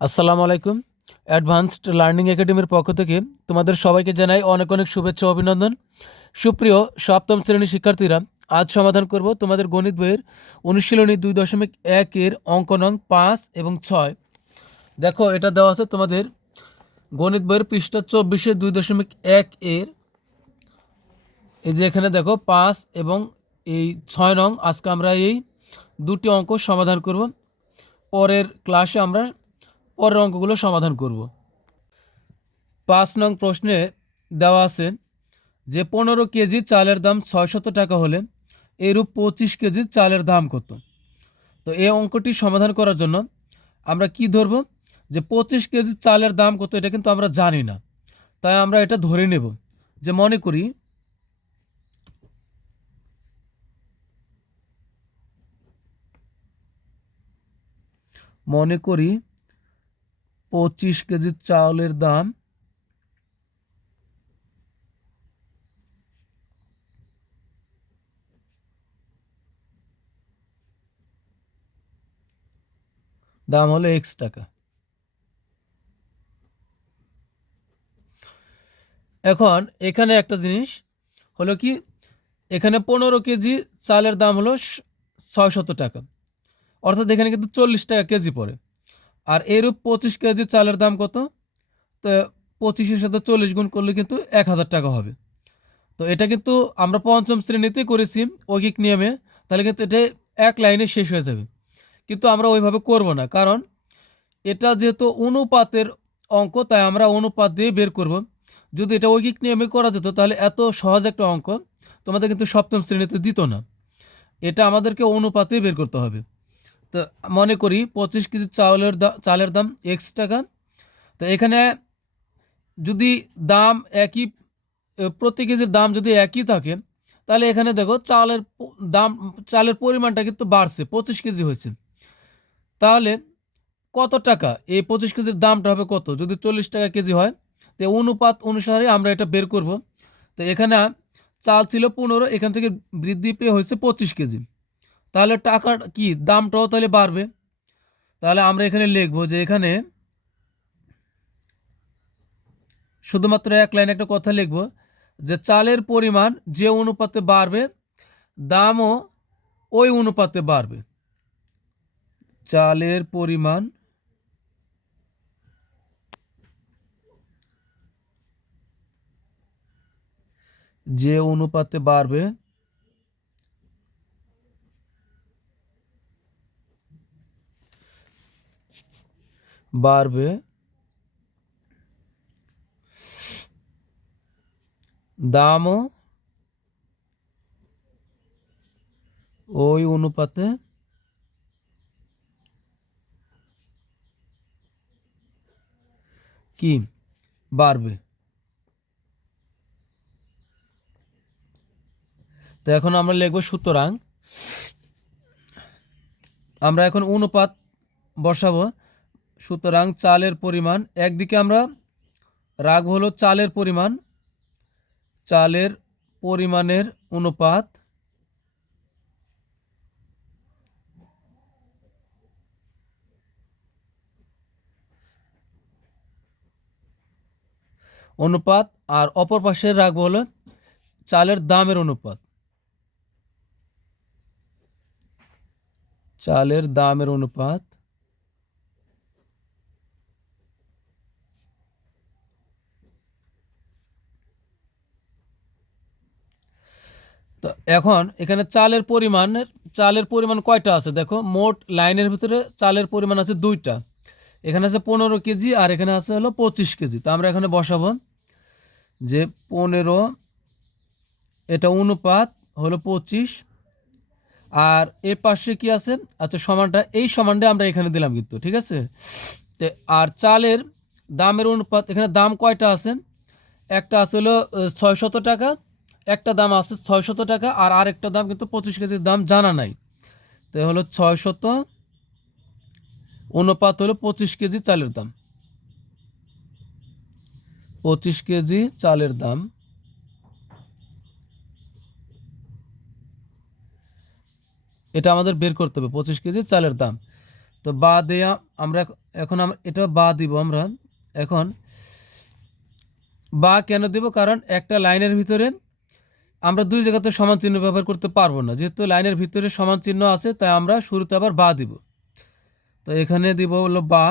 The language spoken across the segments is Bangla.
আসসালামু আলাইকুম। অ্যাডভান্সড লার্নিং একাডেমির পক্ষ থেকে তোমাদের সবাইকে জানাই অনেক অনেক শুভেচ্ছা ও অভিনন্দন। সুপ্রিয় সপ্তম শ্রেণীর শিক্ষার্থীরা, আজ সমাধান করব তোমাদের গণিত বইয়ের অনুশীলনী 2.1 এর অঙ্ক নং 5 এবং 6। দেখো, এটা দেওয়া আছে তোমাদের গণিত বইয়ের পৃষ্ঠা 24 2.1 এর। এই যে এখানে দেখো 5 এবং এই 6 নং। আজকে আমরা এই দুটি অঙ্ক সমাধান করব। পরের ক্লাসে আমরা পরের অঙ্কগুলো সমাধান করব। 5 নং প্রশ্নে দেওয়া আছে যে 15 কেজি চালের দাম 600 টাকা হলে এরূপ 25 কেজি চালের দাম কত। তো এই অঙ্কটি সমাধান করার জন্য আমরা কি ধরব, যে 25 কেজি চালের দাম কত এটা কিন্তু আমরা জানি না, তাই আমরা এটা ধরে নেব। যে মনে করি 25 কেজি চাউলের দাম হলো x টাকা। এখন এখানে একটা জিনিস হলো কি, এখানে 15 কেজি চালের দাম হলো 600 টাকা, অর্থাৎ এখানে কিন্তু 40 টাকা কেজি পড়ে। আর এরূপ 25 কেজি চালের দাম কত? তো 25-এর সাথে 40 গুণ করলে কিন্তু 1000 টাকা হবে। তো এটা কিন্তু আমরা পঞ্চম শ্রেণীতে করেছি ঐকিক নিয়মে, তাহলে কিন্তু এটা এক লাইনে শেষ হয়ে যাবে। কিন্তু আমরা ওইভাবে করব না, কারণ এটা যেহেতু অনুপাতের অঙ্ক, তাই আমরা অনুপাত দিয়ে বের করব। যদি এটা ঐকিক নিয়মে করা যেত তাহলে এত সহজ একটা অঙ্ক তোমাদের কিন্তু সপ্তম শ্রেণীতে দিত না। এটা আমাদেরকে অনুপাতে বের করতে হবে। তো মনে করি 25 কেজি চালের দাম x টাকা। তো এখানে যদি দাম একই, প্রতি কেজির দাম যদি একই থাকে, তাহলে এখানে দেখো চালের পরিমাণটা কিন্তু বাড়ছে, 25 কেজি হয়েছে। তাহলে কত টাকা এই 25 কেজির দামটা হবে কত? যদি 40 টাকা কেজি হয়, তো অনুপাত অনুসারে আমরা এটা বের করব। তো এখানে চাল ছিল 15, এখান থেকে বৃদ্ধি পেয়ে হয়েছে 25 কেজি। তাহলে টাকার কি দামটাও তাহলে বাড়বে। তাহলে আমরা এখানে লিখবো যে এখানে শুধুমাত্র এক লাইন একটা কথা লিখবো, যে চালের পরিমাণ যে অনুপাতে বাড়বে দামও ওই অনুপাতে বাড়বে। চালের পরিমাণ যে অনুপাতে বাড়বে দামও ওই অনুপাতে কি বাড়বে। তো এখন আমরা লিখব সুতরাং, আমরা এখন অনুপাত বসাবো। সুতরাং চালের পরিমাণ, একদিকে আমরা রাখবো হলো চালের পরিমাণের অনুপাত, আর অপর পাশে রাখবো হলো চালের দামের অনুপাত। তো এখন এখানে চালের পরিমাণ কয়টা আছে দেখো, মোট লাইনের ভিতরে চালের পরিমাণ আছে দুইটা। এখানে আছে 15 কেজি আর এখানে আছে হলো 25 কেজি। তো আমরা এখানে বসাবো যে 15, এটা অনুপাত হলো 25, আর এ পাশে কি আছে, আচ্ছা এই সমানটা আমরা এখানে দিলাম কিন্তু, ঠিক আছে। আর চালের দামের অনুপাত, এখানে দাম কয়টা আছে? একটা আছে হলো 600 টাকা, একটা দাম আছে 600 টাকা, আর আরেকটা দাম কিন্তু 25 কেজির দাম জানা নাই। তো হলো 600 অনুপাত হলো 25 কেজি চালের দাম। 25 কেজি চালের দাম, এটা আমাদের বের করতে হবে, 25 কেজি চালের দাম। তো বা দেয়া আমরা এখন এটা বা দিব আমরা। এখন বা কেন দেব, কারণ একটা লাইনের ভিতরে আমরা দুই জায়গাতে সমান চিহ্ন ব্যবহার করতে পারবো না, যেহেতু লাইনের ভিতরে সমান চিহ্ন আছে তাই আমরা শুরুতে আবার বা দিব। তো এখানে দিব হলো বা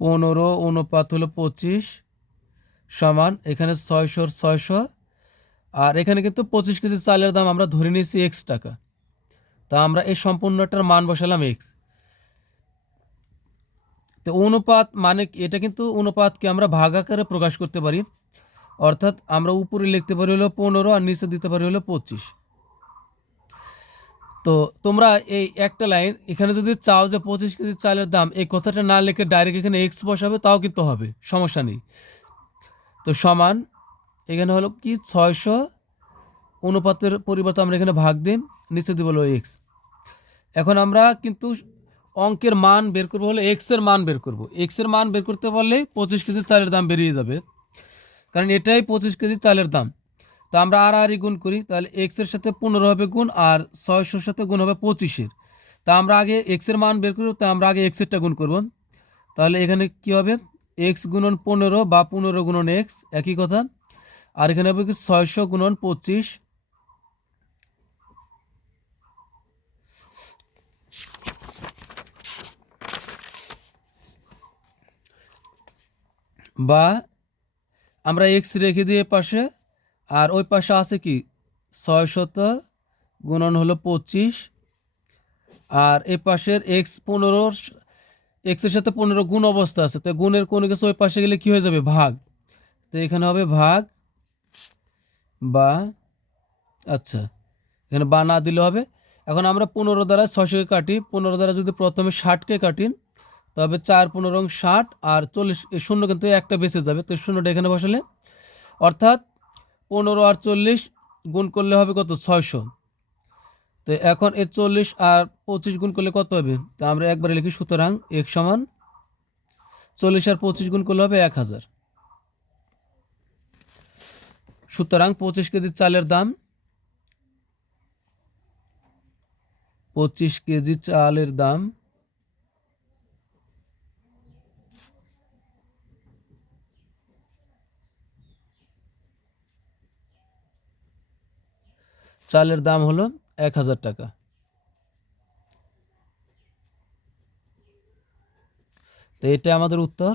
15 অনুপাত হলো 25 সমান এখানে 600 আর এখানে কিন্তু 25 কেজি চালের দাম আমরা ধরে নিয়েছি এক্স টাকা। তা আমরা এই সম্পূর্ণটার মান বসালাম এক্স। তো অনুপাত মানে এটা কিন্তু অনুপাতকে আমরা ভাগ আকারে প্রকাশ করতে পারি, অর্থাৎ আমরা উপরে লিখতে পারি হলো 15 আর নিচে দিতে পারি হলো 25। তো তোমরা এই একটা লাইন এখানে যদি চাও যে 25 কেজি চালের দাম, এই কথাটা না লিখে ডাইরেক্ট এখানে এক্স বসাবে তাও কিন্তু হবে, সমস্যা নেই। তো সমান এখানে হলো কি 600 অনুপাতের পরিবর্তে আমরা এখানে ভাগ দিই, নিচে দিব হলো এক্স। এখন আমরা কিন্তু অঙ্কের মান বের করবো হলে এক্সের মান বের করব। এক্সের মান বের করতে পারলে 25 কেজি চালের দাম বেরিয়ে যাবে, কারণ এটাই 25 কেজি চালের দাম। তো আমরা আর গুণ করি, তাহলে এক্সের সাথে 15 হবে গুণ আর 600-র সাথে গুণ হবে 25-এর। তা আমরা আগে এক্সের মান বের করব, তা আমরা আগে এক্সেরটা গুণ করব। তাহলে এখানে কি হবে, এক্স গুণন 15 বা 15 গুণন এক্স একই কথা। আর এখানে হবে কি 600 গুণন 25 বা আমরা এক্স রেখে দিয়ে পাশে, আর ওই পাশে আছে কি 600 গুণন হলো 25 আর এই পাশের এক্স 15, এক্সের সাথে 15 গুণ অবস্থা আছে, তো গুণের কোনো কিছু ওই পাশে গেলে কি হয়ে যাবে, ভাগ। তো এখানে হবে ভাগ বা, আচ্ছা এখানে বা না দিলে হবে। এখন আমরা 15 দ্বারা 600কে কাটি, 15 দ্বারা যদি প্রথমে 60কে কাটি তবে 4-15 60 আর 40 শূন্য কিন্তু একটা বেঁচে যাবে, তো শূন্যটা এখানে বসালে অর্থাৎ 15 আর 40 গুণ করলে হবে কত, 600। তো এখন এই 40 আর 25 গুণ করলে কত হবে, তা আমরা একবারে লিখি, সুতরাং এক সমান 40 আর 25 গুণ করলে হবে 1000। সুতরাং 25 কেজি চালের দাম, 25 কেজি চালের দাম চালের দাম হলো 1000 টাকা। তো এটা আমাদের উত্তর।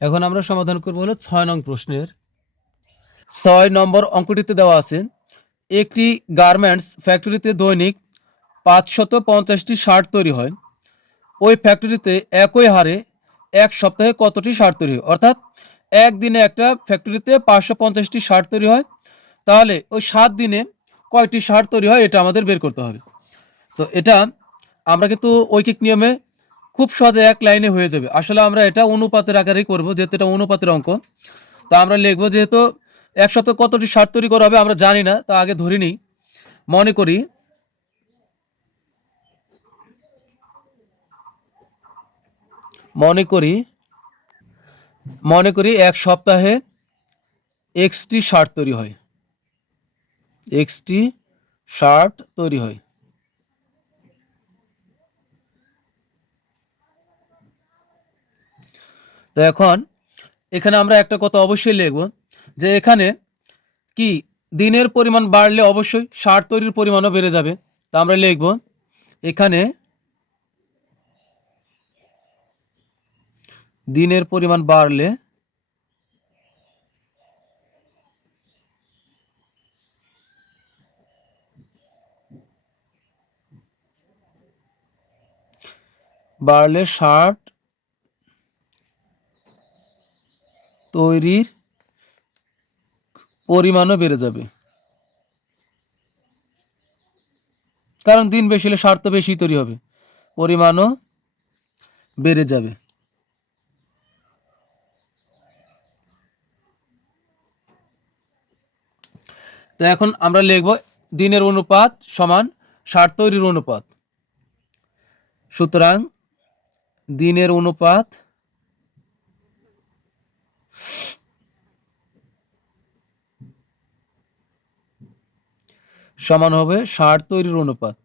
এখন আমরা সমাধান করব হলো 6 নং প্রশ্নের। 6 নম্বর অঙ্কটিতে দেওয়া আছে, একটি গার্মেন্টস ফ্যাক্টরিতে দৈনিক 550টি শার্ট তৈরি হয়। ওই ফ্যাক্টরিতে একই হারে এক সপ্তাহে কতটি শার্ট তৈরি হয়, অর্থাৎ একদিনে একটা ফ্যাক্টরিতে 550টি শার্ট তৈরি হয়, তাহলে ওই 7 দিনে কয়টি শার্ট তৈরি হয় এটা আমাদের বের করতে হবে। তো এটা আমরা কিন্তু ঐকিক নিয়মে খুব সহজে এক লাইনে হয়ে যাবে। আসলে আমরা এটা অনুপাতের আকারেই করব, যেহেতু এটা অনুপাতের অঙ্ক। তো আমরা লিখবো, যেহেতু এক সপ্তাহে কতটি শার্ট তৈরি করা হবে আমরা জানি না, তা আগে ধরে নিই। মনে করি মনে করি মনে করি এক সপ্তাহে এক্সটি শার্ট তৈরি হয়, এক্সটি শার্ট তৈরি হয়। তো এখন এখানে আমরা একটা কথা অবশ্যই লিখব, যে এখানে কি দিনের পরিমাণ বাড়লে অবশ্যই শার্ট তৈরির পরিমাণও বেড়ে যাবে। তা আমরা লিখব এখানে দিনের পরিমাণ বাড়লে শার্ট তৈরির পরিমাণও বেড়ে যাবে, কারণ দিন বেশি হলে শার্ট তো বেশি তৈরি হবে, পরিমাণও বেড়ে যাবে। তো এখন আমরা লিখব দিনের অনুপাত সমান শার্ট তৈরির অনুপাত। সুতরাং দিনের অনুপাত সমান হবে শার্ট তৈরির অনুপাত।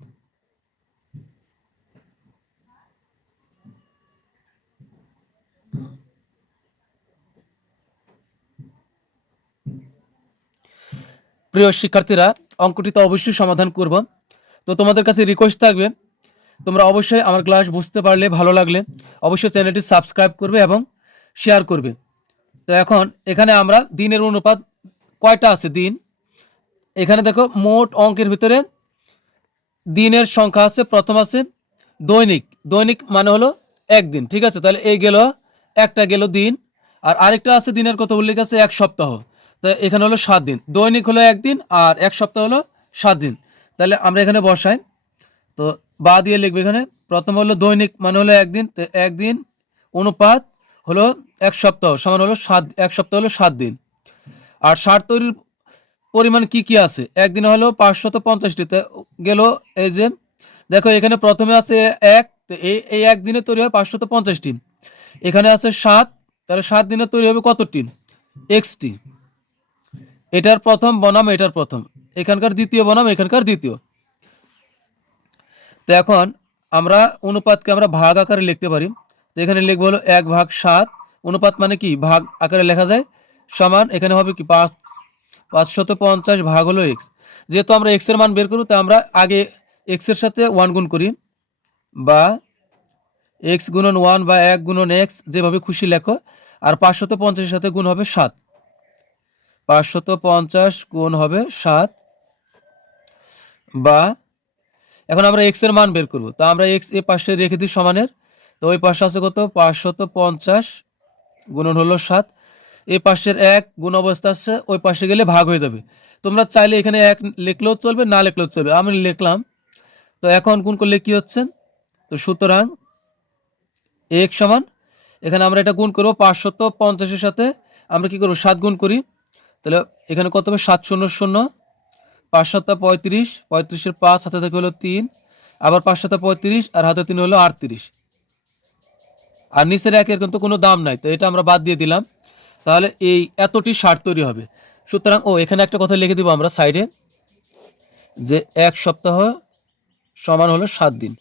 প্রিয় শিক্ষার্থীরা, অঙ্কটি তো অবশ্যই সমাধান করব। তো তোমাদের কাছে রিকোয়েস্ট থাকবে, তোমরা অবশ্যই আমার ক্লাস বুঝতে পারলে, ভালো লাগলে অবশ্যই চ্যানেলটি সাবস্ক্রাইব করবে এবং শেয়ার করবে। তো এখন এখানে আমরা দিনের অনুপাত কয়টা আছে দিন, এখানে দেখো মোট অঙ্কের ভিতরে দিনের সংখ্যা আছে, প্রথম আছে দৈনিক। দৈনিক মানে হলো একদিন, ঠিক আছে। তাহলে এই গেল, একটা গেল দিন, আর আরেকটা আছে দিনের কথা উল্লেখ আছে এক সপ্তাহ। তো এখানে হলো 7 দিন। দৈনিক হলো একদিন আর এক সপ্তাহ হলো 7 দিন। তাহলে আমরা এখানে বসাই, তো বা দিয়ে লিখবে এখানে। প্রথম হলো দৈনিক মানে হলো একদিন, তো একদিন অনুপাত হলো এক সপ্তাহ সমান হলো 7, এক সপ্তাহ হলো 7 দিন। আর সার তৈরির পরিমাণ কি কি আছে, একদিন হলো 550টি গেল। এই যে দেখো এখানে প্রথমে আছে এক, তো এই একদিনে তৈরি হয় 550টি। এখানে আছে 7, তাহলে 7 দিনে তৈরি হবে কতটি, এক্সটি। এটার প্রথম বনাম এটার প্রথম, এখানকার দ্বিতীয় বনাম এখানকার দ্বিতীয়। তো এখন আমরা অনুপাতকে আমরা ভাগ আকারে লিখতে পারি। তো এখানে লিখবো হলো 1/7। অনুপাত মানে কি ভাগ আকারে লেখা যায়, সমান এখানে হবে কি 550 ভাগ হলো এক্স। যেহেতু আমরা এক্স এর মান বের করব, তো আমরা আগে এক্স এর সাথে 1 গুণ করি, বা এক্স গুণন 1 বা 1 গুণন এক্স, যেভাবে খুশি লেখো। আর 550 এর সাথে গুণ হবে 7, 550 গুণ হবে 7। বা এখন আমরা এক্স এর মান বের করব, তো আমরা এক্স এ পাশে রেখে দিই সমানের। তো ওই পাশে আছে কত, 550 গুণন হলো 7। এই পাশের 1 গুণ অবস্থা আছে, ওই পাশে গেলে ভাগ হয়ে যাবে। তোমরা চাইলে এখানে 1 লিখলেও চলবে, না লিখলেও চলবে, আমি লিখলাম। তো এখন গুণ করলে কি হচ্ছে, তো সুতরাং এক সমান, এখানে আমরা এটা গুণ করবো 550-এর সাথে আমরা কি করবো 7 গুণ করি। তাহলে এখানে কত হবে, 7 শূন্য শূন্য, 5 7 35, 35-এর 5 হাতে থেকে হলো 3, আবার 5 7 35 আর হাতে 3 হলো 38। আর নিচের একের কিন্তু কোনো দাম নাই, তো এটা আমরা বাদ দিয়ে দিলাম। তাহলে এই এতটি 60 তৈরি হবে। সুতরাং এখানে একটা কথা লিখে দিব আমরা সাইডে, যে এক সপ্তাহ সমান হলো 7 দিন।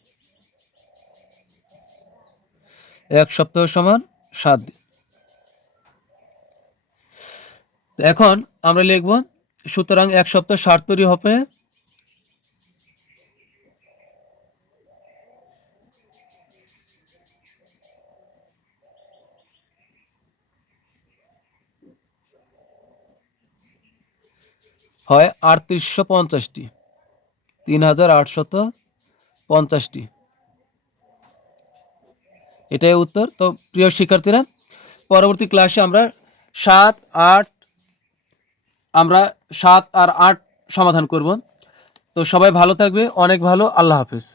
এক সপ্তাহ সমান 7 দিন। এখন আমরা লিখব, সুতরাং এক সপ্তাহ 60 তৈরি হবে হয় 3850টি, 3850টি। এটাই উত্তর। তো প্রিয় শিক্ষার্থীরা, পরবর্তী ক্লাসে আমরা 7, 8 আমরা 7 আর 8 সমাধান করব। তো সবাই ভালো থাকবে, অনেক ভালো। আল্লাহ হাফেজ।